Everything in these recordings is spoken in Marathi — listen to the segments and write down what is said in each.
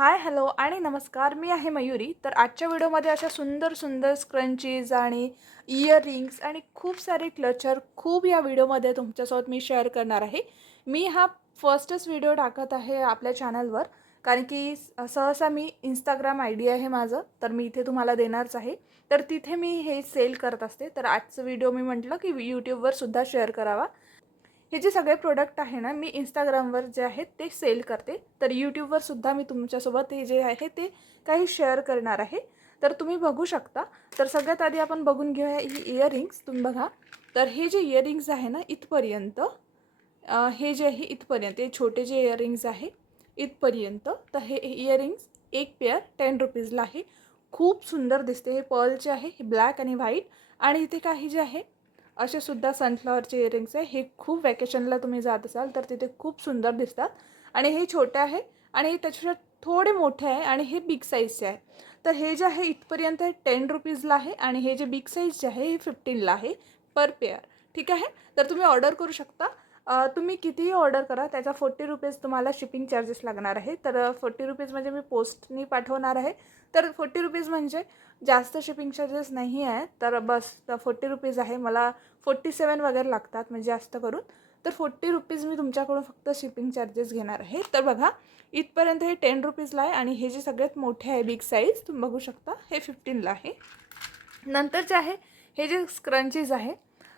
हाय हॅलो आणि नमस्कार. मी आहे मयुरी. तर आजच्या व्हिडिओमध्ये अशा सुंदर सुंदर स्क्रंचीज आणि इयरिंग्स आणि खूप सारे क्लचर या व्हिडिओमध्ये तुमच्यासोबत मी शेअर करणार आहे. मी हा फर्स्टच व्हिडिओ टाकत आहे आपल्या चॅनलवर, कारण की सहसा मी इंस्टाग्राम आय डी आहे माझं, तर मी इथे तुम्हाला देणारच आहे. तर तिथे मी हे सेल करत असते. तर आजचं व्हिडिओ मी म्हटलं की यूट्यूबवर सुद्धा शेअर करावा. हे जे सगळे प्रोडक्ट आहे ना, मी इंस्टाग्रामवर जे आहेत ते सेल करते. तर यूट्यूबवर सुद्धा मी तुमच्यासोबत हे जे आहे ते काही शेअर करणार आहे. तर तुम्ही बघू शकता. तर सगळ्यात आधी आपण बघून घेऊया ही इयरिंग्स. तुम्ही बघा, तर हे जे इयरिंग्स आहे ना इथपर्यंत, हे जे आहे इथपर्यंत, हे छोटे जे इयरिंग्स आहे इथपर्यंत, तर हे इयरिंग्स एक पेअर 10 रुपीजला आहे. खूप सुंदर दिसते. हे पर्लचे आहे, हे ब्लॅक आणि व्हाईट. आणि इथे काही जे आहे असे सुद्धा सनफ्लॉवरचे इयरिंग्स आहे. हे खूप वॅकेशनला तुम्ही जात असाल तर तिथे खूप सुंदर दिसतात. आणि हे छोटे आहे आणि त्याच्यापेक्षा थोडे मोठे आहे आणि हे बिग साईजचे आहे. तर हे जे आहे इथपर्यंत 10 रुपीजला आहे आणि हे जे बिग साईज जे आहे हे 15ला आहे पर पेअर. ठीक आहे. तर तुम्ही ऑर्डर करू शकता. तुम्ही कितीही ऑर्डर करा, त्याचा 40 रुपीज तुम्हाला शिपिंग चार्जेस लागणार आहे. तर 40 रुपीज म्हणजे मी पोस्टनी पाठवणार आहे. तर 40 रुपीज म्हणजे जास्त शिपिंग चार्जेस नाही आहे. तर बस 40 रुपीज आहे. मला 47 वगैरे लागतात म्हणजे जास्त करून. तर 40 रुपीज मी तुमच्याकडून फक्त शिपिंग चार्जेस घेणार आहे. तर बघा, इथपर्यंत हे 10 रुपीजला आहे आणि हे जे सगळ्यात मोठे आहे बिग साईज तुम्ही बघू शकता हे 15ला आहे. नंतर जे आहे हे जे स्क्रंचीज आहे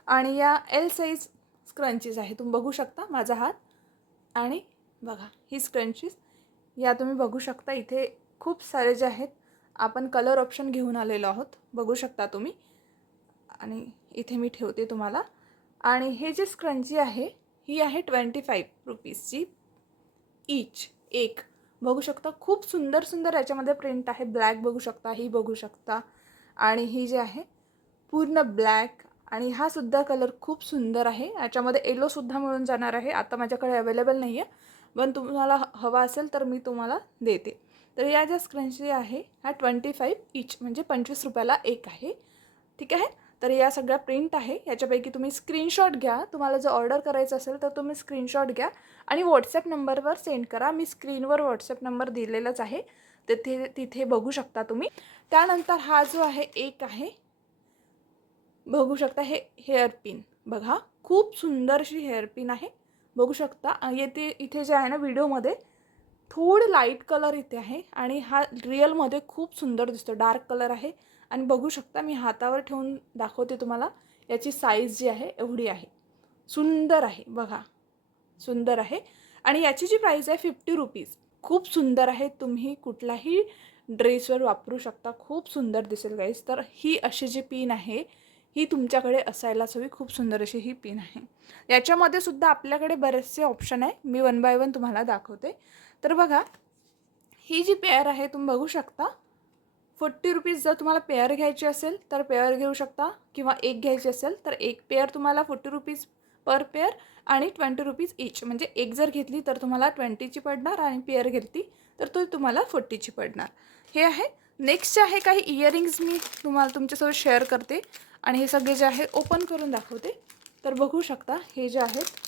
आणि या एल साईज स्क्रंचीज आहे, तुम्ही बघू शकता माझा हात. आणि बघा ही स्क्रंचीज या तुम्ही बघू शकता. इथे खूप सारे जे आहेत आपण कलर ऑप्शन घेऊन आलेलो आहोत, बघू शकता तुम्ही. आणि इथे मी ठेवते तुम्हाला. आणि हे जे स्क्रंची आहे ही आहे 25 रुपीजची ईच एक. बघू शकता खूप सुंदर सुंदर याच्यामध्ये प्रिंट आहे. ब्लॅक बघू शकता, ही बघू शकता. आणि ही जी आहे पूर्ण ब्लॅक. आणि हा सुद्धा कलर खूप सुंदर आहे. याच्यामध्ये येलोसुद्धा मिळून जाणार आहे. आता माझ्याकडे अवेलेबल नाही आहे, पण तुम्हाला हवा असेल तर मी तुम्हाला देते. तर या ज्या स्क्रंची आहे ह्या 25 ईच म्हणजे 25 रुपयाला एक आहे. ठीक आहे. तर या सगळ्या प्रिंट आहे. याच्यापैकी तुम्ही स्क्रीनशॉट घ्या. तुम्हाला जर ऑर्डर करायचं असेल तर तुम्ही स्क्रीनशॉट घ्या आणि व्हॉट्सॲप नंबरवर सेंड करा. मी स्क्रीनवर व्हॉट्सॲप नंबर दिलेलाच आहे, तिथे बघू शकता तुम्ही. त्यानंतर हा जो आहे एक आहे, बघू शकता हे हेअर पिन. बघा खूप सुंदरशी हेअर पिन आहे, बघू शकता. येते इथे जे आहे ना व्हिडिओमध्ये थोडं लाईट कलर इथे आहे आणि हा रिअलमध्ये खूप सुंदर दिसतो, डार्क कलर आहे. आणि बघू शकता मी हातावर ठेवून दाखवते तुम्हाला. याची साईज जी आहे एवढी आहे. सुंदर आहे बघा, सुंदर आहे. आणि याची जी प्राईस आहे 50 रुपीज. खूप सुंदर आहे. तुम्ही कुठलाही ड्रेसवर वापरू शकता, खूप सुंदर दिसेल गाईज. तर ही अशी जी पिन आहे ही तुमच्याकडे असायलाच हवी. खूप सुंदर अशी ही पिन आहे. याच्यामध्ये सुद्धा आपल्याकडे बरेचसे ऑप्शन आहे, मी वन बाय वन तुम्हाला दाखवते. तर बघा ही जी पेअर आहे तुम्ही बघू शकता. 40 रुपीज जर तुम्हाला पेअर घ्यायची असेल तर पेअर घेऊ शकता, किंवा एक घ्यायची असेल तर एक पेअर तुम्हाला 40 रुपीज पर पेअर आणि 20 रुपीज ईच. म्हणजे एक जर घेतली तर तुम्हाला 20ची पडणार आणि पेअर घेतली तर तो तुम्हाला 40ची पडणार. हे आहे. नेक्स्ट आहे काही इयरिंग्स मी तुम्हाला तुमच्यासोबत शेअर करते आणि हे सगळे जे आहे ओपन करून दाखवते. तर बघू शकता हे जे आहेत,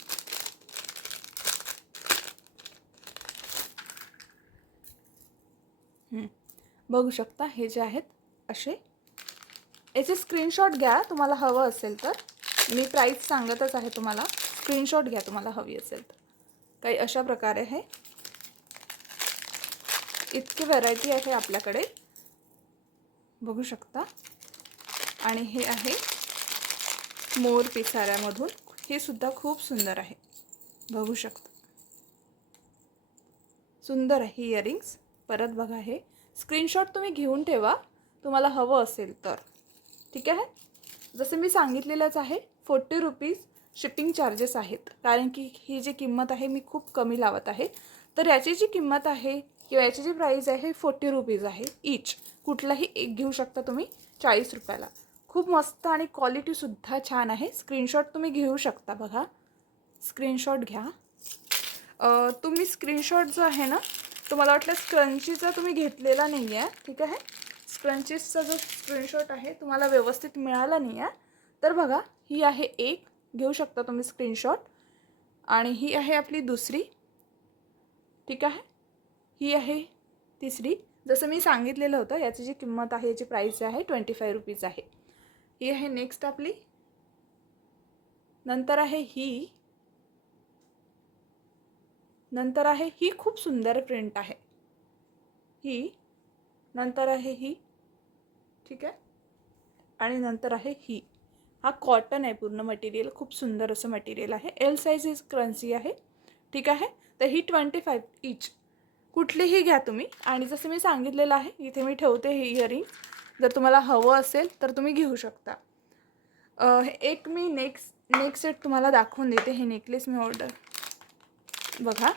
बघू शकता हे जे आहेत असे. याचे स्क्रीनशॉट घ्या तुम्हाला हवं असेल तर. मी प्राईस सांगतच आहे तुम्हाला, स्क्रीनशॉट घ्या तुम्हाला हवी असेल तर. काही अशा प्रकारे आहे. इतकी व्हरायटी आहे आपल्याकडे, बघू शकता. आणि हे आहे मोर पिसाऱ्यामधून. हे सुद्धा खूप सुंदर आहे, बघू शकता. सुंदर आहे इयरिंग्स. परत बघा हे स्क्रीनशॉट तुम्ही घेऊन ठेवा तुम्हाला हवं असेल तर. ठीक आहे. जसं मी सांगितलेलंच आहे 40 रुपीज शिपिंग चार्जेस आहेत, कारण की ही जी किंमत आहे मी खूप कमी लावत आहे. तर याची जी किंमत आहे किंवा याची जी प्राईस आहे 40 रुपीज आहे ईच. कुठलाही एक घेऊ शकता तुम्ही 40 रुपयाला. खूप मस्त आणि क्वालिटीसुद्धा छान आहे. स्क्रीनशॉट तुम्ही घेऊ शकता. बघा स्क्रीनशॉट घ्या. तुम्ही स्क्रीनशॉट जो आहे ना, तो मला वाटलं स्क्रंचीचा तुम्ही घेतलेला नाही आहे. ठीक आहे. स्क्रंचीसचा जो स्क्रीनशॉट आहे तुम्हाला व्यवस्थित मिळाला नाही आहे. तर बघा ही आहे एक, घेऊ शकता तुम्ही स्क्रीनशॉट. आणि ही आहे आपली दुसरी. ठीक आहे. ही आहे तिसरी, जसं मी सांगितलेलं होतं याची जी किंमत आहे, याची प्राईस आहे 25 रुपीज आहे. ही आहे नेक्स्ट आपली. नंतर आहे ही. नंतर आहे ही, खूप सुंदर प्रिंट आहे ही. नंतर आहे ही, ठीक आहे. आणि नंतर आहे ही. हा कॉटन आहे पूर्ण मटेरियल, खूप सुंदर असं मटेरियल आहे. एल साईज इज क्रंची आहे, ठीक आहे. तर ही 25 ईच. कुठलीही घ्या तुम्ही. आणि जसं मी सांगितलेलं आहे इथे मी ठेवते हे इयरिंग, जर तुम्हाला हवं असेल तर तुम्ही घेऊ शकता. एक मी नेक्स्ट सेट तुम्हाला दाखवून देते. हे नेकलेस मी ऑर्डर बघा.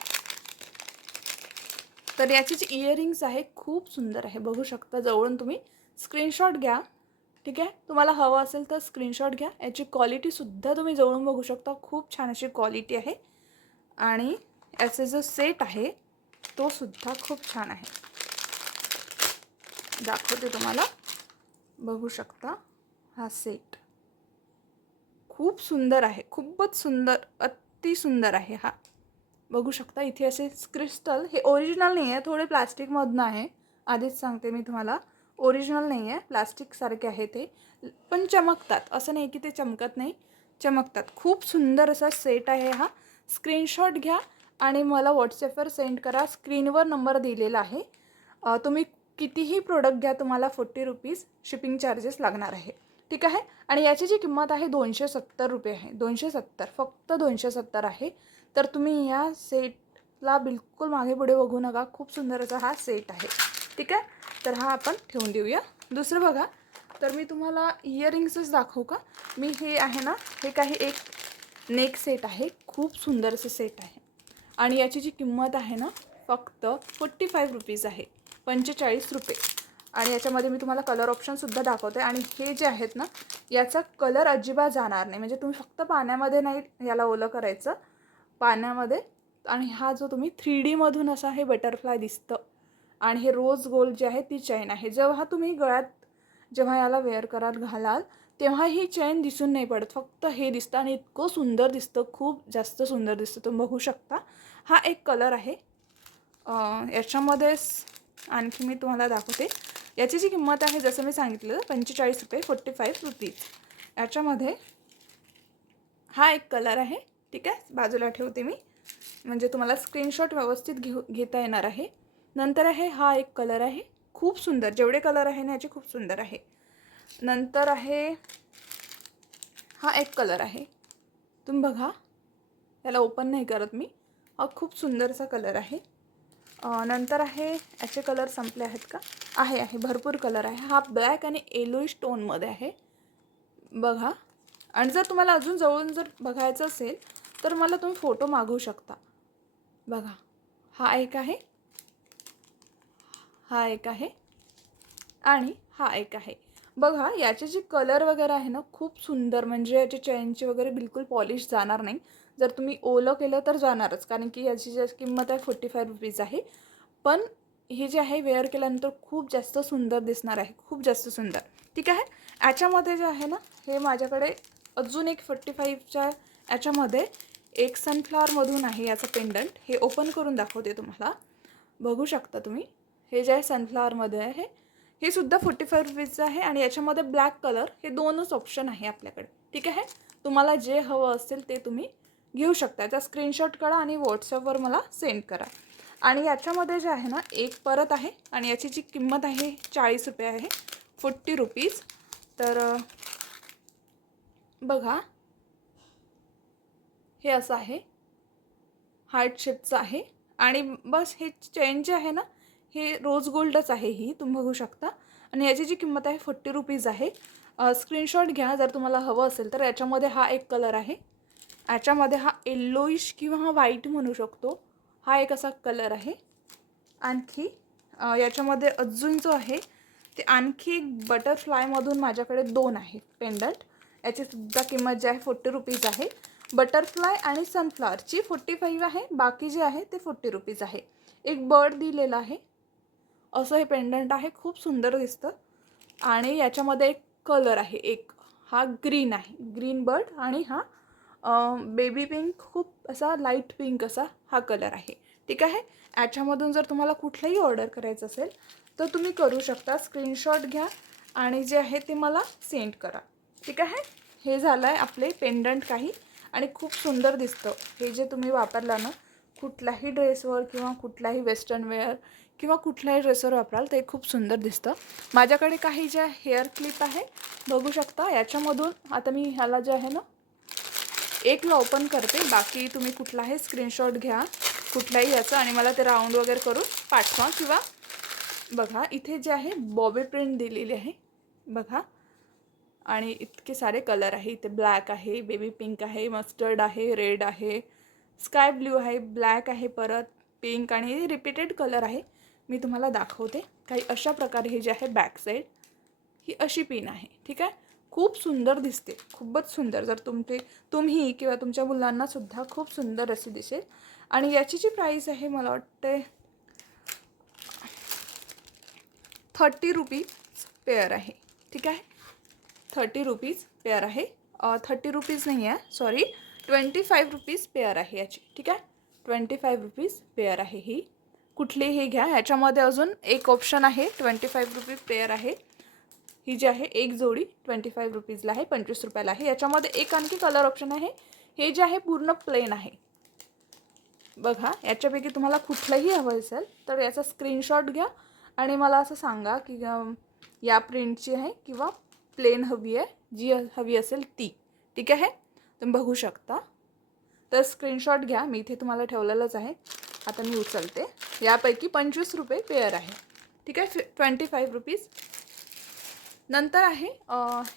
तर याची जी इयरिंग्स आहे खूप सुंदर आहे, बघू शकता. जवळून तुम्ही स्क्रीनशॉट घ्या, ठीक आहे. तुम्हाला हवं असेल तर स्क्रीनशॉट घ्या. याची क्वालिटीसुद्धा तुम्ही जवळून बघू शकता, खूप छान अशी क्वालिटी आहे. आणि याचा जो सेट आहे तो सुद्धा खूप छान आहे, दाखवते तुम्हाला, बघू शकता. हा सेट खूप सुंदर आहे, खूपच सुंदर, अति सुंदर आहे हा. बघू शकता इथे असे क्रिस्टल, हे ओरिजिनल नाही आहे, थोडे प्लास्टिकमधनं आहे. आधीच सांगते मी तुम्हाला, ओरिजिनल नाही आहे, प्लास्टिकसारखे आहे ते, पण चमकतात. असं नाही की ते चमकत नाही, चमकतात. खूप सुंदर असा सेट आहे हा. स्क्रीनशॉट घ्या आणि मला व्हॉट्सॲपवर सेंड करा. स्क्रीनवर नंबर दिलेला आहे. तुम्ही कितीही प्रोडक्ट घ्या, तुम्हाला 40 रुपीज शिपिंग चार्जेस लागणार आहे, ठीक आहे. आणि याची जी किंमत आहे 270 रुपये आहे. 270, फक्त 270 आहे. तर तुम्ही या सेटला बिलकुल मागे पुढे बघू नका, खूप सुंदर असा हा सेट आहे, ठीक आहे. तर हा आपण ठेवून देऊया. दुसरं बघा, तर मी तुम्हाला इयरिंग्सच दाखवू का. मी हे आहे ना, हे काही एक नेक सेट आहे, खूप सुंदर असं सेट आहे. आणि याची जी किंमत आहे ना फक्त 45 रुपीज आहे, 45 रुपये. आणि याच्यामध्ये मी तुम्हाला कलर ऑप्शनसुद्धा दाखवते. आणि हे जे आहेत ना, याचा कलर अजिबात जाणार नाही. म्हणजे तुम्ही फक्त पाण्यामध्ये नाही याला ओलं करायचं, पाण्यामध्ये. आणि हा जो तुम्ही 3Dमधून असा हे बटरफ्लाय दिसतं. आणि हे रोज गोल्ड जे आहे ती चेन आहे. जेव्हा तुम्ही गळ्यात, जेव्हा याला वेअर कराल, घालाल, तेव्हा ही चेन दिसून नाही पडत, फक्त हे दिसतं. आणि इतकं सुंदर दिसतं, खूप जास्त सुंदर दिसतं, तुम्ही बघू शकता. हा एक कलर आहे. याच्यामध्येच आणखी मी तुम्हाला दाखवते. याची जी किंमत आहे जसं मी सांगितलं 45 रुपये, 45 रुपीज. याच्यामध्ये हा एक कलर आहे, ठीक आहे. बाजूला ठेवते मी, म्हणजे तुम्हाला स्क्रीनशॉट व्यवस्थित घेता येणार आहे. नंतर आहे हा एक कलर आहे, खूप सुंदर. जेवढे कलर आहे ना याचे खूप सुंदर आहे. नंतर आहे हा एक कलर आहे, तुम्ही बघा, याला ओपन नाही करत मी. हा खूप सुंदरसा कलर आहे. नंतर आहे, याचे कलर संपले आहेत का, आहे भरपूर कलर आहे. हा ब्लॅक आणि येलोइश टोनमध्ये आहे, बघा. आणि जर तुम्हाला अजून जवळून जर बघायचं असेल तर मला तुम्ही फोटो मागवू शकता. बघा, हा एक आहे, हा एक आहे आणि हा एक आहे. बघा, याचे जे कलर वगैरे आहे ना खूप सुंदर, म्हणजे याची चेनची वगैरे बिलकुल पॉलिश जाणार नाही. जर तुम्ही ओलं केलं तर जाणारच, कारण की याची जी किंमत आहे 45 रुपीज आहे. पण हे जे आहे वेअर केल्यानंतर खूप जास्त सुंदर दिसणार आहे, खूप जास्त सुंदर, ठीक आहे. याच्यामध्ये जे आहे ना, हे माझ्याकडे अजून एक 45च्या याच्यामध्ये एक सनफ्लॉवरमधून आहे याचं पेंडंट. हे ओपन करून दाखवते तुम्हाला, बघू शकता तुम्ही. हे जे आहे सनफ्लॉवरमध्ये आहे, हे सुद्धा 45 रुपीजचं आहे. आणि याच्यामध्ये ब्लॅक कलर, हे दोनच ऑप्शन आहे आपल्याकडे, ठीक आहे. तुम्हाला जे हवं असेल ते तुम्ही घेऊ शकता. याचा स्क्रीनशॉट काढा आणि व्हॉट्सअपवर मला सेंड करा. आणि याच्यामध्ये जे आहे ना एक परत आहे, आणि याची जी किंमत आहे 40 रुपये आहे, 40 रुपीज. तर बघा, हे असं आहे, हार्ट शेपचं आहे. आणि बस हे चेन जे आहे ना, हे रोज गोल्डच आहे, ही तुम्ही बघू शकता. आणि याची जी किंमत आहे 40 रुपीज आहे. स्क्रीनशॉट घ्या जर तुम्हाला हवं असेल तर. याच्यामध्ये हा एक कलर आहे, याच्यामध्ये हा येल्लोइश किंवा हा व्हाईट म्हणू शकतो, हा एक असा कलर आहे. आणखी याच्यामध्ये अजून जो आहे ते आणखी एक बटरफ्लायमधून माझ्याकडे 2 आहे पेंडंट. याचीसुद्धा किंमत जी आहे 40 रुपीज आहे. बटरफ्लाय आणि सनफ्लॉवरची 45 आहे, बाकी जे आहे ते 40 रुपीज आहे. एक बर्ड दिलेला आहे, असं हे पेंडंट आहे, खूप सुंदर दिसतं. आणि याच्यामध्ये एक कलर आहे, एक हा ग्रीन आहे, ग्रीन बर्ड. आणि हा बेबी पिंक, खूप असा लाईट पिंक असा हा कलर आहे, ठीक आहे. याच्यामधून जर तुम्हाला कुठलंही ऑर्डर करायचं असेल तर तुम्ही करू शकता. स्क्रीनशॉट घ्या आणि जे आहे ते मला सेंड करा. ठीक आहे. हे झालं आहे आपले पेंडंट काही आणि खूप सुंदर दिसतं. हे जे तुम्ही वापरला ना कुठल्याही ड्रेसवर किंवा कुठल्याही वेस्टर्न वेअर किंवा कुठल्याही ड्रेसवर वापराल ते खूप सुंदर दिसतं. माझ्याकडे काही ज्या हेअर क्लिप आहे बघू शकता. याच्यामधून आता मी ह्याला जे आहे ना एकला ओपन करते. बाकी तुम्ही कुठलाही स्क्रीनशॉट घ्या कुठल्याही याचं आणि मला ते राऊंड वगैरे करून पाठवा. किंवा बघा इथे जे आहे बॉबी प्रिंट दिलेली आहे बघा. आणि इतके सारे कलर आहे. इथे ब्लॅक आहे, बेबी पिंक आहे, मस्टर्ड आहे, रेड आहे, स्काय ब्ल्यू आहे, ब्लॅक आहे, परत पिंक आणि रिपीटेड कलर आहे. मी तुम्हाला दाखवते. काही अशा प्रकारे हे जे आहे बॅक साईड ही अशी पिन आहे. ठीक आहे. खूप सुंदर दिसते, खूपच सुंदर. जर तुम्ही किंवा तुमच्या मुलांनासुद्धा खूप सुंदर अशी दिसेल. आणि याची जी प्राईस आहे मला वाटते 30 रुपीज पेअर आहे. ठीक आहे. 30 रुपीज पेअर आहे. 30 रुपीज नाही आहे, सॉरी 25 रुपीज पेअर आहे याची. ठीक आहे. 25 रुपीज पेअर आहे ही. कुठलीही घ्या. ह्याच्यामध्ये अजून एक ऑप्शन आहे 25 रुपीज पेअर आहे. ही जी आहे एक जोडी 25 रुपीजला आहे, 25 रुपयाला आहे. याच्यामध्ये एक आणखी कलर ऑप्शन आहे. हे जे आहे पूर्ण प्लेन आहे बघा. याच्यापैकी तुम्हाला कुठलंही हवं असेल तर याचा स्क्रीनशॉट घ्या आणि मला असं सांगा की या प्रिंटची आहे किंवा प्लेन हवी आहे, जी हवी असेल ती. ठीक आहे. तुम्ही बघू शकता. तर स्क्रीनशॉट घ्या. मी इथे तुम्हाला ठेवलेलंच आहे. आता मी उचलते. यापैकी 25 रुपये पेअर आहे. ठीक आहे. 25 रुपीज. नंतर आहे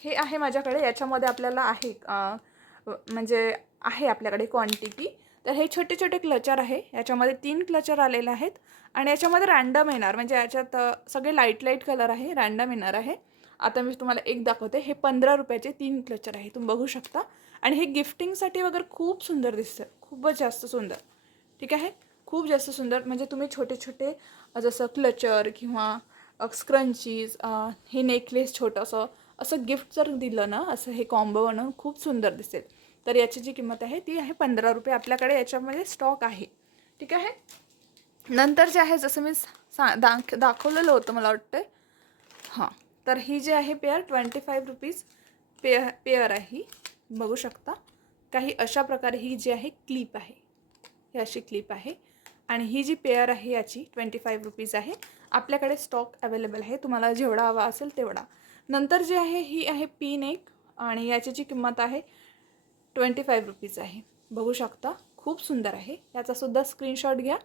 हे आहे माझ्याकडे. याच्यामध्ये आपल्याला आहे म्हणजे आहे आपल्याकडे क्वांटिटी. तर हे छोटे छोटे क्लचर आहे. याच्यामध्ये 3 क्लचर आलेले आहेत आणि याच्यामध्ये रँडम येणार. म्हणजे याच्यात सगळे लाईट लाईट कलर आहे, रँडम येणार आहे. आता मी तुम्हाला एक दाखवते. हे 15 रुपयाचे 3 क्लचर आहे. तुम्ही बघू शकता. आणि हे गिफ्टिंगसाठी वगैरे खूप सुंदर दिसतं, खूपच जास्त सुंदर. ठीक आहे. खूप जास्त सुंदर. म्हणजे तुम्ही छोटे छोटे जसं क्लचर किंवा स्क्रंचीज, हे नेकलेस छोटंसं असं गिफ्ट जर दिलं ना, असं हे कॉम्बो बनवून खूप सुंदर दिसेल. तर याची जी किंमत आहे ती आहे 15 रुपये. आपल्याकडे याच्यामध्ये स्टॉक आहे. ठीक आहे. नंतर जे आहे जसं मी दाखवलेलं होतं मला वाटतं. हां. तर ही जी आहे पेअर 25 रुपीज पेअर आहे ही. बघू शकता. काही अशा प्रकारे ही जी आहे क्लिप आहे. ही अशी क्लिप आहे आणि ही जी पेअर आहे याची 25 रुपीज आहे. आपल्याकडे स्टॉक अवेलेबल आहे. तुम्हाला जेवढा हवा असेल तेवढा. नंतर जे आहे ही आहे पिन एक आणि याची जी किंमत आहे 25 रुपीज आहे. बघू शकता. खूप सुंदर आहे. याचासुद्धा स्क्रीनशॉट घ्या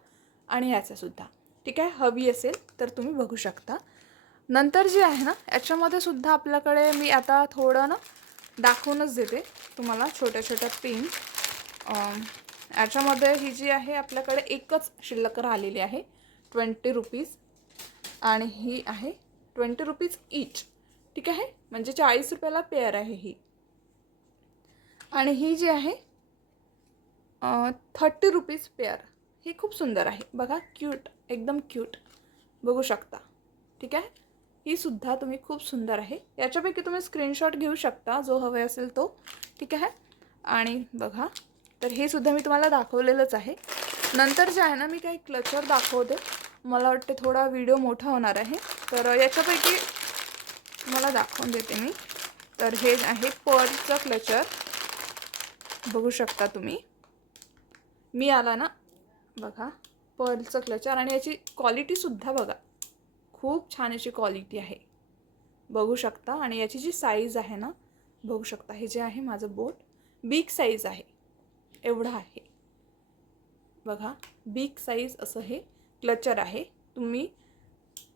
आणि याचासुद्धा. ठीक आहे. हवी असेल तर तुम्ही बघू शकता. नंतर जे आहे ना याच्यामध्ये सुद्धा आपल्याकडे मी आता थोडं ना दाखवूनच देते तुम्हाला छोट्या छोट्या पिन. याच्यामध्ये ही जी आहे आपल्याकडे एकच शिल्लक राहिलेली आहे 20 रुपीज आणि ही आहे 20 रुपीज ईच. ठीक आहे. म्हणजे 40 रुपयाला पेअर आहे ही. आणि ही जी आहे 30 रुपीज पेअर. ही खूप सुंदर आहे बघा. क्यूट, एकदम क्यूट. बघू शकता. ठीक आहे. ही सुद्धा तुम्ही खूप सुंदर आहे. याच्यापैकी तुम्ही स्क्रीनशॉट घेऊ शकता जो हवे असेल तो. ठीक आहे. आणि बघा. तर हे सुद्धा मी तुम्हाला दाखवलेलंच आहे. नंतर जे आहे ना मी काही क्लचर दाखवते. मला वाटते थोडा व्हिडिओ मोठा होणार आहे. तर याच्यापैकी तुम्हाला दाखवून देते मी. तर हे आहे पर्लचं क्लचर. बघू शकता तुम्ही. मी आला ना बघा पर्लचं क्लचर आणि याची क्वालिटीसुद्धा बघा. खूप छान अशी क्वालिटी आहे. बघू शकता. आणि याची जी साईज आहे ना बघू शकता. हे जे आहे माझं बोट बिग साईज आहे. एवढा आहे बघा. बिग साईज असं हे क्लचर आहे. तुम्ही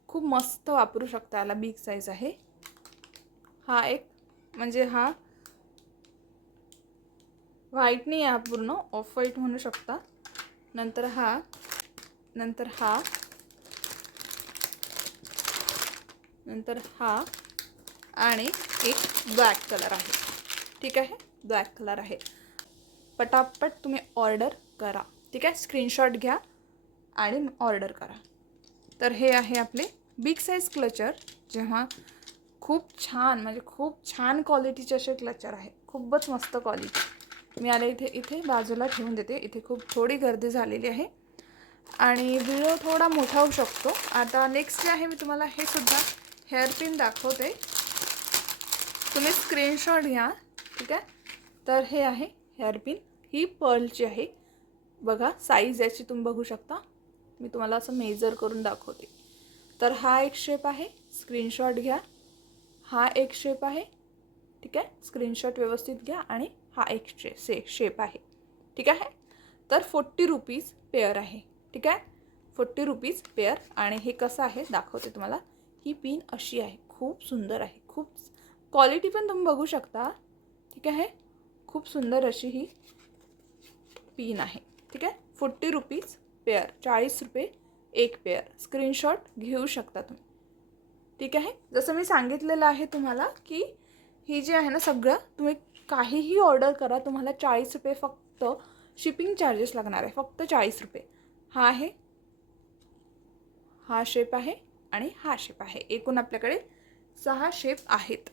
खूप मस्त वापरू शकता याला. बिग साईज आहे. हा एक म्हणजे हा व्हाईट नाही आहे, पूर्ण ऑफ व्हाईट म्हणू शकता. नंतर हा नंतर हा आणि एक ब्लॅक कलर आहे. ठीक आहे. ब्लॅक कलर आहे. पटापट तुम्ही ऑर्डर करा. ठीक आहे. स्क्रीनशॉट घ्या आणि ऑर्डर करा. तर हे आहे आपले बिग साईज क्लचर. जेव्हा खूप छान म्हणजे खूप छान क्वालिटीचे असे क्लचर आहे. खूपच मस्त क्वालिटी. मी आले इथे बाजूला ठेवून देते. इथे खूप थोडी गर्दी झालेली आहे. आणि व्हिडिओ थोडा मोठा होऊ शकतो. आता नेक्स्ट जे आहे मी तुम्हाला हे सुद्धा हेअरपिन दाखवते. तुम्ही स्क्रीनशॉट घ्या, ठीक आहे. तर हे आहे हेअरपिन, ही पर्लची आहे. बघा साईज याची तुम्ही बघू शकता. मी तुम्हाला असं मेजर करून दाखवते. तर हा एक शेप आहे, स्क्रीनशॉट घ्या. हा एक शेप आहे, ठीक आहे. स्क्रीनशॉट व्यवस्थित घ्या. आणि हा एक शेप आहे, ठीक आहे. तर 40 रुपीज पेअर आहे, ठीक आहे. 40 रुपीज पेअर. आणि हे कसं आहे दाखवते तुम्हाला. ही पिन अशी आहे, खूप सुंदर आहे. खूप क्वालिटी पण तुम्ही बघू शकता, ठीक आहे. खूप सुंदर अशी ही पिन आहे, ठीक आहे. 40 रुपीज पेअर, 40 रुपये एक पेअर. स्क्रीनशॉट घेऊ शकता तुम्ही, ठीक आहे. जसं मी सांगितलेलं आहे तुम्हाला की ही जी आहे ना सगळं तुम्ही काहीही ऑर्डर करा, तुम्हाला 40 रुपये फक्त शिपिंग चार्जेस लागणार आहे, फक्त 40 रुपये. हा आहे, हा शेप आहे आणि हा शेप आहे. एकूण आपल्याकडे 6 शेप आहेत.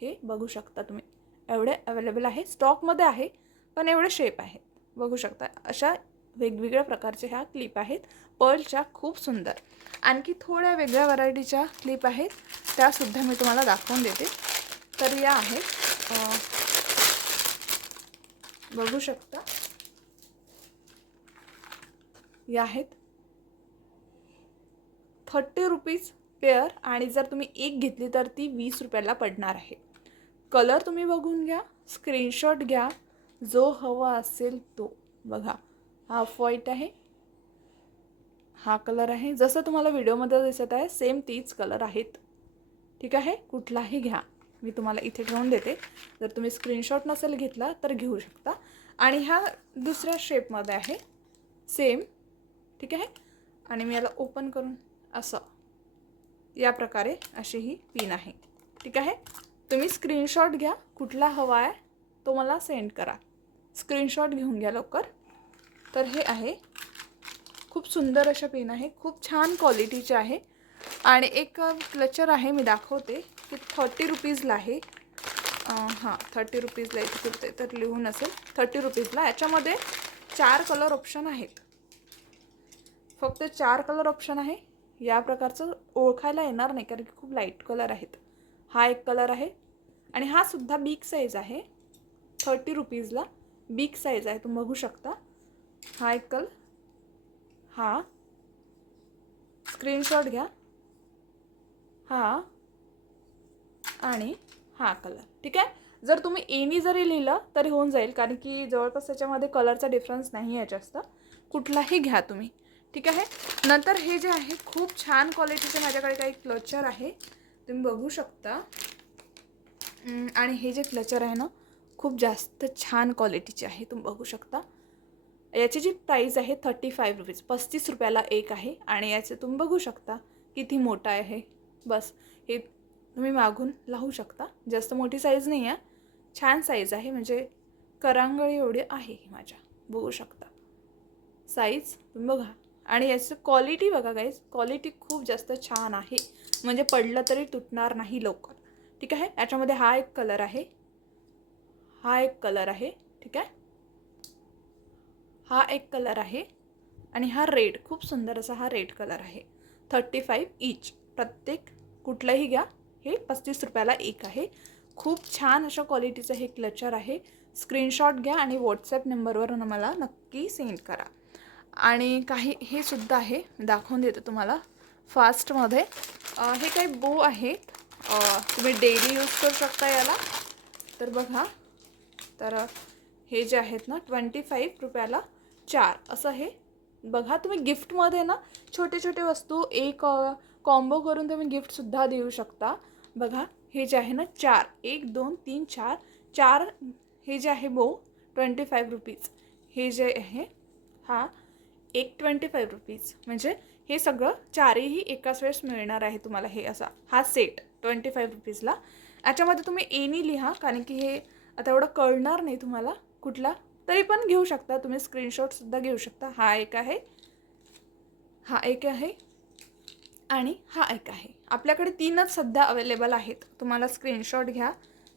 हे बघू शकता तुम्ही, एवढे अवेलेबल आहे, स्टॉकमध्ये आहे. पण एवढे शेप आहेत, बघू शकता. अशा वेगवेगळ्या प्रकारच्या ह्या क्लिप आहेत पर्लच्या, खूप सुंदर. आणखी थोड्या वेगळ्या व्हरायटीच्या क्लिप आहेत, त्यासुद्धा मी तुम्हाला दाखवून देते. तर या आहेत, बघू शकता, या आहेत 30 रुपीज पेअर. आणि जर तुम्ही एक घेतली तर ती 20 रुपयाला पडणार आहे. कलर तुम्ही बघून घ्या, स्क्रीनशॉट घ्या, जो हवा असेल तो. बघा हा ऑफ व्हाईट आहे, हा कलर आहे, जसं तुम्हाला व्हिडिओमध्ये दिसत आहे सेम तीच कलर आहेत, ठीक आहे. कुठलाही घ्या, मी तुम्हाला इथे ठेवून देते. जर तुम्ही स्क्रीनशॉट नसेल घेतला तर घेऊ शकता. आणि ह्या दुसऱ्या शेपमध्ये आहे सेम, ठीक आहे. आणि मी याला ओपन करून असं या प्रकारे अशी ही पिन आहे, ठीक आहे. तुम्ही स्क्रीनशॉट घ्या, कुठला हवा आहे तो मला सेंड करा. स्क्रीनशॉट घेऊन घ्या लवकर. तर हे आहे, खूप सुंदर अशा पिन आहे, खूप छान क्वालिटीचे आहे. आणि एक क्लचर आहे, मी दाखवते की 30 रुपीजला आहे. हां 30 रुपीजला इथे कुठे तर लिहून असेल 30 रुपीजला. याच्यामध्ये 4 कलर ऑप्शन आहेत, फक्त 4 कलर ऑप्शन आहे. या प्रकारचं ओळखायला येणार नाही कारण की खूप लाईट कलर आहेत. हा एक कलर आहे आणि हा सुद्धा बिग साईज आहे. 30 रुपीजला बिग साईज आहे, तुम्ही बघू शकता. हा एक कलर, हा स्क्रीनशॉट घ्या, हा आणि हा कलर, ठीक आहे. जर तुम्ही एनी जरी लिहिलं तरी होऊन जाईल कारण की जवळपास त्याच्यामध्ये कलरचा डिफरन्स नाही आहे जास्त. कुठलाही घ्या तुम्ही, ठीक आहे. नंतर हे जे आहे खूप छान क्वालिटीचे माझ्याकडे काही क्लचर आहे, तुम्ही बघू शकता. आणि हे जे क्लचर आहे ना खूप जास्त छान क्वालिटीचे आहे, तुम्ही बघू शकता. याची जी प्राईस आहे 35 रुपीज, 35 रुपयाला एक आहे. आणि याचे तुम्ही बघू शकता किती मोठा आहे. बस हे तुम्ही मागून लावू शकता, जास्त मोठी साईज नाही आहे, छान साईज आहे, म्हणजे करांगळी एवढी आहे माझ्या, बघू शकता साईज तुम्ही बघा. आणि याचं क्वालिटी बघा गाईज, क्वालिटी खूप जास्त छान आहे, म्हणजे पडलं तरी तुटणार नाही लवकर, ठीक आहे. याच्यामध्ये हा एक कलर आहे, हा एक कलर आहे, ठीक आहे. हा एक कलर आहे आणि हा रेड, खूप सुंदर असा हा रेड कलर आहे. 35 ईच, प्रत्येक कुठलंही घ्या. हे 35 रुपयाला एक आहे. खूप छान अशा क्वालिटीचं हे क्लचर आहे. स्क्रीनशॉट घ्या आणि व्हॉट्सॲप नंबरवर मला नक्की सेंड करा. आणि काही हे सुद्धा आहे, दाखवून देतो तुम्हाला फास्टमध्ये. हे काही बो आहेत, तुम्ही डेली यूज करू शकता याला. तर बघा, तर हे जे आहेत ना 25 रुपयाला 4 असं हे बघा. तुम्ही गिफ्टमध्ये ना छोटे छोटे वस्तू एक कॉम्बो करून तुम्ही गिफ्टसुद्धा देऊ शकता. बघा हे जे आहे ना 4, 1 2 3 4 4 हे जे आहे बो 25 रुपीज. हे जे आहे हा एक 25 रुपीज, म्हणजे हे सगळं चारही एकाच वेळेस मिळणार आहे तुम्हाला. हे असा हा सेट 25 रुपीजला. याच्यामध्ये तुम्ही एनी लिहा कारण की हे आता एवढं कळणार नाही तुम्हाला कुठला, तरी पण घेऊ शकता तुम्ही, स्क्रीनशॉटसुद्धा घेऊ शकता. हा एक आहे, हा एक आहे आणि हा एक आहे. आपल्याकडे 3च सध्या अवेलेबल आहेत. तुम्हाला स्क्रीनशॉट घ्या,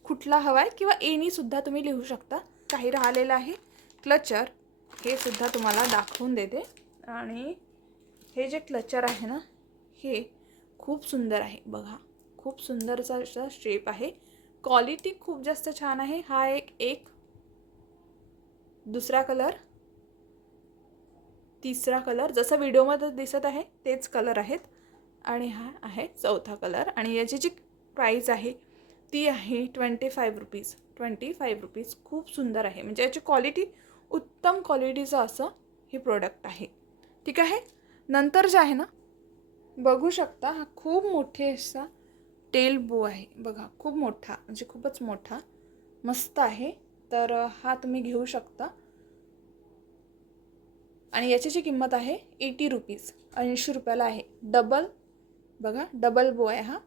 कुठला हवा आहे किंवा एनीसुद्धा तुम्ही लिहू शकता. काही राहिलेलं आहे क्लचर, हे सुद्धा तुम्हाला दाखवून देते. आणि हे जे क्लचर आहे ना, हे खूप सुंदर आहे बघा. खूप सुंदरचा असा शेप आहे. क्वालिटी खूप जास्त छान आहे. हा एक दुसरा कलर, तिसरा कलर, जसं व्हिडिओमध्ये दिसत आहे तेच कलर आहेत. आणि हा आहे चौथा कलर. आणि याची जी प्राईस आहे ती आहे 25 रुपीज. 25 रुपीज. खूप सुंदर आहे. म्हणजे याची क्वालिटी उत्तम क्वालिटीचं असं हे प्रोडक्ट आहे. ठीक आहे. नंतर जे आहे ना, बघू शकता हा खूप मोठे असा टेल बो आहे बघा. खूप मोठा, म्हणजे खूपच मोठा, मस्त आहे. तर हा तुम्ही घेऊ शकता. आणि याची जी किंमत आहे 80 रुपीज. 80 रुपयाला आहे. डबल बघा, डबल बो आहे हा.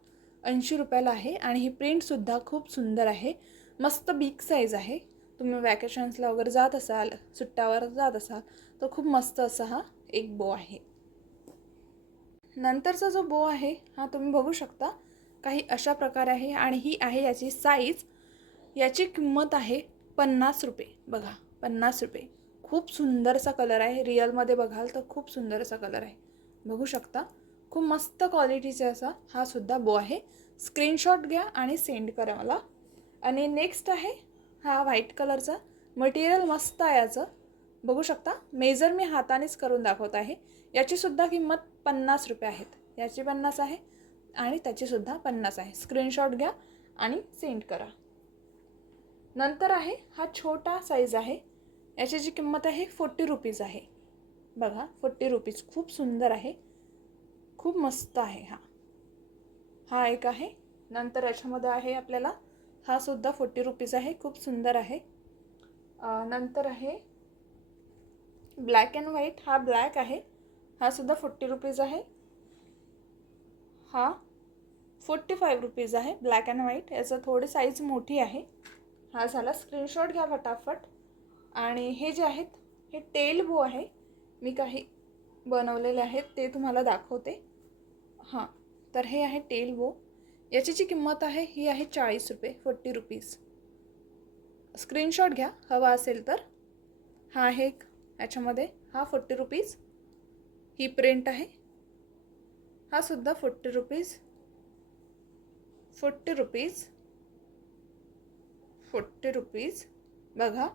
80 रुपयाला आहे. आणि ही प्रिंटसुद्धा खूप सुंदर आहे. मस्त बिग साईज आहे. तुम्ही वॅकेशन्सला वगैरे जात असाल, सुट्ट्यावर जात असाल तर खूप मस्त असा हा एक बो आहे. नंतरचा जो बो आहे हा तुम्ही बघू शकता काही अशा प्रकारे आहे. आणि ही आहे याची साईज. याची किंमत आहे 50 रुपये. बघा, 50 रुपये. खूप सुंदरसा कलर आहे. रिअलमध्ये बघाल तर खूप सुंदर असा कलर आहे. बघू शकता. खूप मस्त क्वालिटीचा असा हा सुद्धा बो आहे. स्क्रीनशॉट घ्या आणि सेंड करा मला. आणि नेक्स्ट आहे हा व्हाईट कलरचा. मटेरियल मस्त आहे याचं. बघू शकता. मेजर मी हातानेच करून दाखवत आहे. याचीसुद्धा किंमत 50 रुपये आहेत. याची 50 आहे आणि त्याचीसुद्धा 50 आहे. स्क्रीनशॉट घ्या आणि सेंड करा. नंतर आहे हा छोटा साईज आहे. याची जी किंमत आहे 40 रुपीज आहे. बघा, 40 रुपीज. खूप सुंदर आहे. खूप मस्त आहे हा. हा एक आहे. नंतर याच्यामध्ये आहे आपल्याला हा सुद्धा 40 रुपीज आहे. खूप सुंदर आहे. नंतर आहे ब्लॅक अँड व्हाईट. हा ब्लॅक आहे. हा सुद्धा 40 रुपीज आहे. हा 45 रुपीज आहे. Black and white. याचं थोडी साईज मोठी आहे. हा झाला. स्क्रीनशॉट घ्या फटाफट. आणि हे जे आहेत हे टेल बो आहे. मी काही बनवलेले आहेत ते तुम्हाला दाखवते. हां, तर हे आहे टेल बो. याची जी किंमत आहे ही आहे 40 रुपये. 40 रुपीज. स्क्रीनशॉट घ्या हवा असेल तर. हा आहे एक याच्यामध्ये. हा 40 रुपीज. ही प्रिंट आहे. हा सुद्धा 40 रुपीज. 40 रुपीज. 40 रुपीज. बघा,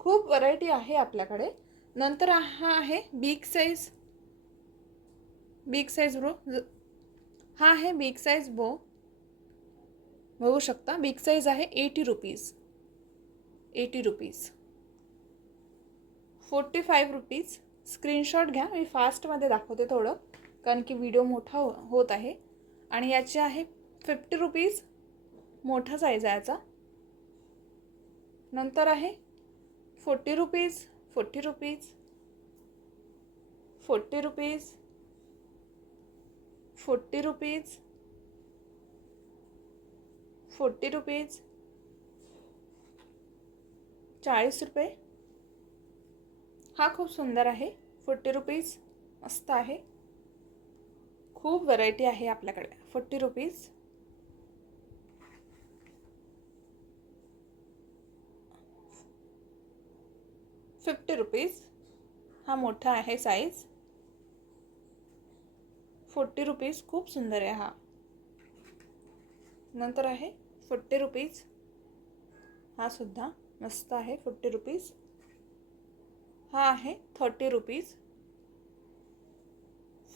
खूप व्हरायटी आहे आपल्याकडे. नंतर हा आहे बिग साईज. बिग साईज बो. हा आहे बिग साईज बो. बघू शकता. बिग साईज आहे 80 रुपीज. 80 रुपीज. 45 रुपीज. स्क्रीनशॉट घ्या. मी फास्टमध्ये दाखवते थोडं, कारण की व्हिडिओ मोठा होत आहे. आणि याचे आहे 50 रुपीज. मोठा साईज आहे याचा. नंतर आहे 40 rupees. 40 rupees. 40 rupees. 40 rupees. 40 rupees. 40 रुपये. हा खूप सुंदर आहे. 40 रुपीज. मस्त आहे. खूप व्हरायटी आहे आपल्याकडे. 40 रुपीज. 50 रुपीज. हा मोठा आहे साईज. 40 रुपीज. खूप सुंदर आहे हा. नंतर आहे 40 रुपीज. हा सुद्धा मस्त आहे. 40 रुपीज. हा आहे 30 रुपीज.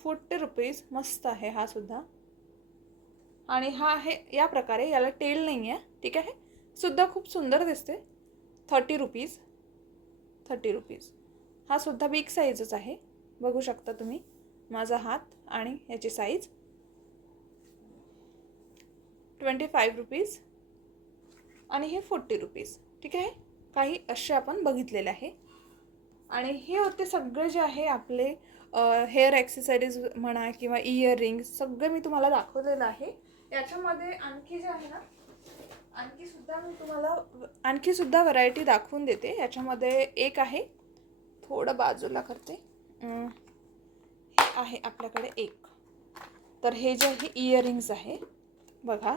40 रुपीज. मस्त आहे हा सुद्धा. आणि हा आहे या प्रकारे. याला टेल नाही आहे. ठीक आहे. सुद्धा खूप सुंदर दिसते. 30 रुपीज. 30 रुपीज. हा सुद्धा बिग साईजच आहे. बघू शकता तुम्ही माझा हात आणि याची साईज. 25 रुपीज. आणि हे 40 रुपीज. ठीक आहे. काही असे आपण बघितलेले आहे. आणि हे होते सगळे जे आहे आपले हेअर ॲक्सेसरीज म्हणा किंवा इयरिंग्स, सगळे मी तुम्हाला दाखवलेलं आहे. याच्यामध्ये आणखी जे आहे ना, आणखी सुद्धा व्हरायटी दाखवून देते. याच्यामध्ये एक आहे, थोडं बाजूला करते. हे आहे आपल्याकडे एक. तर हे जे आहे इयरिंग्स आहे. बघा,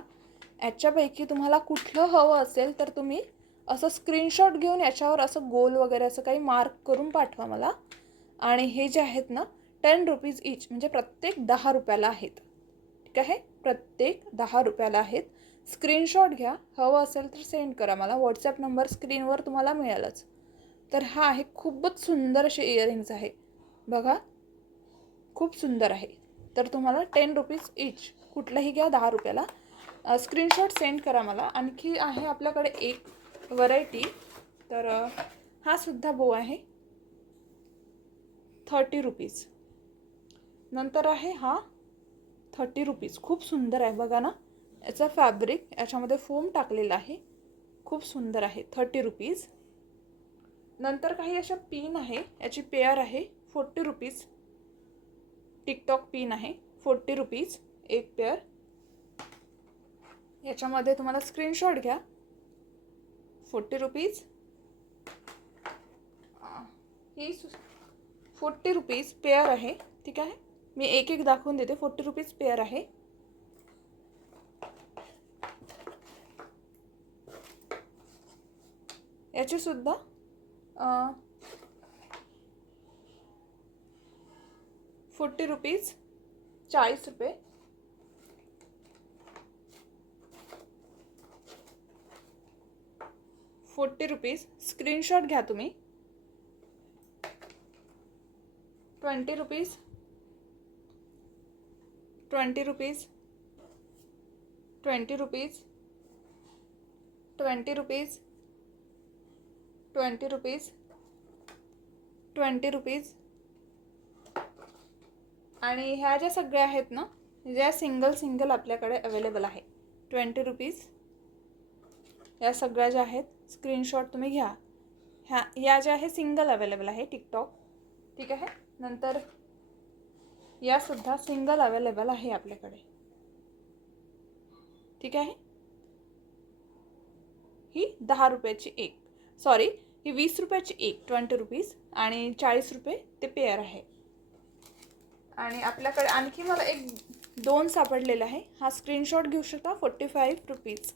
याच्यापैकी तुम्हाला कुठलं हवं असेल तर तुम्ही असं स्क्रीनशॉट घेऊन याच्यावर असं गोल वगैरे असं काही मार्क करून पाठवा मला. आणि हे जे आहेत ना 10 रुपीज ईच, म्हणजे प्रत्येक 10 रुपयाला आहेत. ठीक आहे, प्रत्येक 10 रुपयाला आहेत. स्क्रीनशॉट घ्या, हवं असेल तर सेंड करा मला. व्हॉट्सॲप नंबर स्क्रीनवर तुम्हाला मिळेलच. तर हा आहे खूपच सुंदर असे इयरिंग्स आहे बघा, खूप सुंदर आहे. तर तुम्हाला 10 रुपीज ईच, कुठलंही घ्या 10 रुपयाला. स्क्रीनशॉट सेंड करा मला. आणखी आहे आपल्याकडे एक व्हरायटी, तर हा सुद्धा बो आहे 30 रुपीज. नंतर आहे हा 30 रुपीज, खूप सुंदर आहे बघा ना. याचा फॅब्रिक, याच्यामध्ये फोम टाकलेला आहे, खूप सुंदर आहे. 30 रुपीज. नंतर काही अशा पिन आहे, याची पेअर आहे 40 रुपीज. टिकटॉक पिन आहे 40 रुपीज एक पेअर. याच्यामध्ये तुम्हाला स्क्रीनशॉट घ्या, 40 रुपीज. ही 40 रुपीज पेअर आहे. ठीक आहे, मी एक एक दाखवून देते. 40 रुपीज पेअर आहे. याची सुद्धा 40 रुपीज, 40 रुपये. ₹40 स्क्रीनशॉट घ्या तुम्ही. 20 rupees, 20 rupees, 20 rupees, 20 rupees, 20 rupees, 20 rupees. आणि ह्या ज्या सगळ्या आहेत ना, ज्या सिंगल आपल्याकडे अवेलेबल आहे, 20 रुपीज. या सगळ्या ज्या आहेत स्क्रीनशॉट तुम्ही घ्या. या ज्या आहे सिंगल अवेलेबल आहे टिकटॉक. ठीक आहे, नंतर या सुद्धा सिंगल अवेलेबल आहे आपल्याकडे. ठीक आहे, ही 10 रुपयाची एक, सॉरी ही 20 रुपयाची एक, 20 रुपीज, आणि 40 रुपये ते पेअर आहे. आणि आपल्याकडे आणखी मला एक 2 सापडलेला आहे. हा स्क्रीनशॉट घेऊ शकता. 45 रुपीज,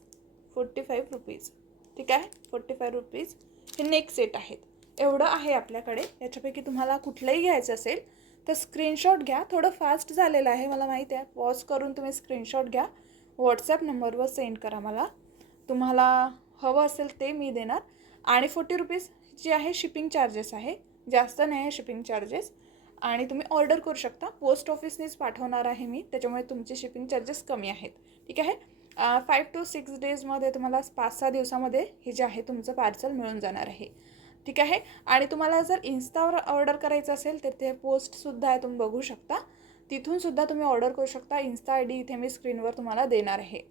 45 रुपीज. ठीक आहे, 45 रुपीज. हे नेक सेट आहेत. एवढं आहे आपल्याकडे. याच्यापैकी तुम्हाला कुठलंही घ्यायचं असेल तर स्क्रीनशॉट घ्या. थोडं फास्ट झालेलं आहे मला माहिती आहे. पॉज करून तुम्ही स्क्रीनशॉट घ्या, व्हॉट्सॲप नंबरवर सेंड करा मला. तुम्हाला हवं असेल ते मी देणार. आणि 40 रुपीज जी आहे शिपिंग चार्जेस आहे, जास्त नाही आहे शिपिंग चार्जेस. आणि तुम्ही ऑर्डर करू शकता. पोस्ट ऑफिसनेच पाठवणार आहे मी, त्याच्यामुळे तुमचे शिपिंग चार्जेस कमी आहेत. ठीक आहे, 5 to 6 डेजमध्ये तुम्हाला 5-6 दिवसामध्ये हे जे आहे तुमचं पार्सल मिळून जाणार आहे. ठीक आहे, आणि तुम्हाला जर इन्स्टावर ऑर्डर करायचं असेल तर ते पोस्टसुद्धा आहे, तुम्ही बघू शकता. तिथूनसुद्धा तुम्ही ऑर्डर करू शकता. इन्स्टा आय डी इथे मी स्क्रीनवर तुम्हाला देणार आहे.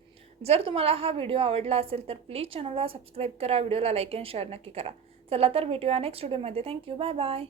जर तुम्हाला हा व्हिडिओ आवडला असेल तर प्लीज चॅनलला सबस्क्राईब करा, व्हिडिओला लाईक अँड शेअर नक्की करा. चला तर भेटूया नेक्स्ट व्हिडिओमध्ये. Thank you, bye bye.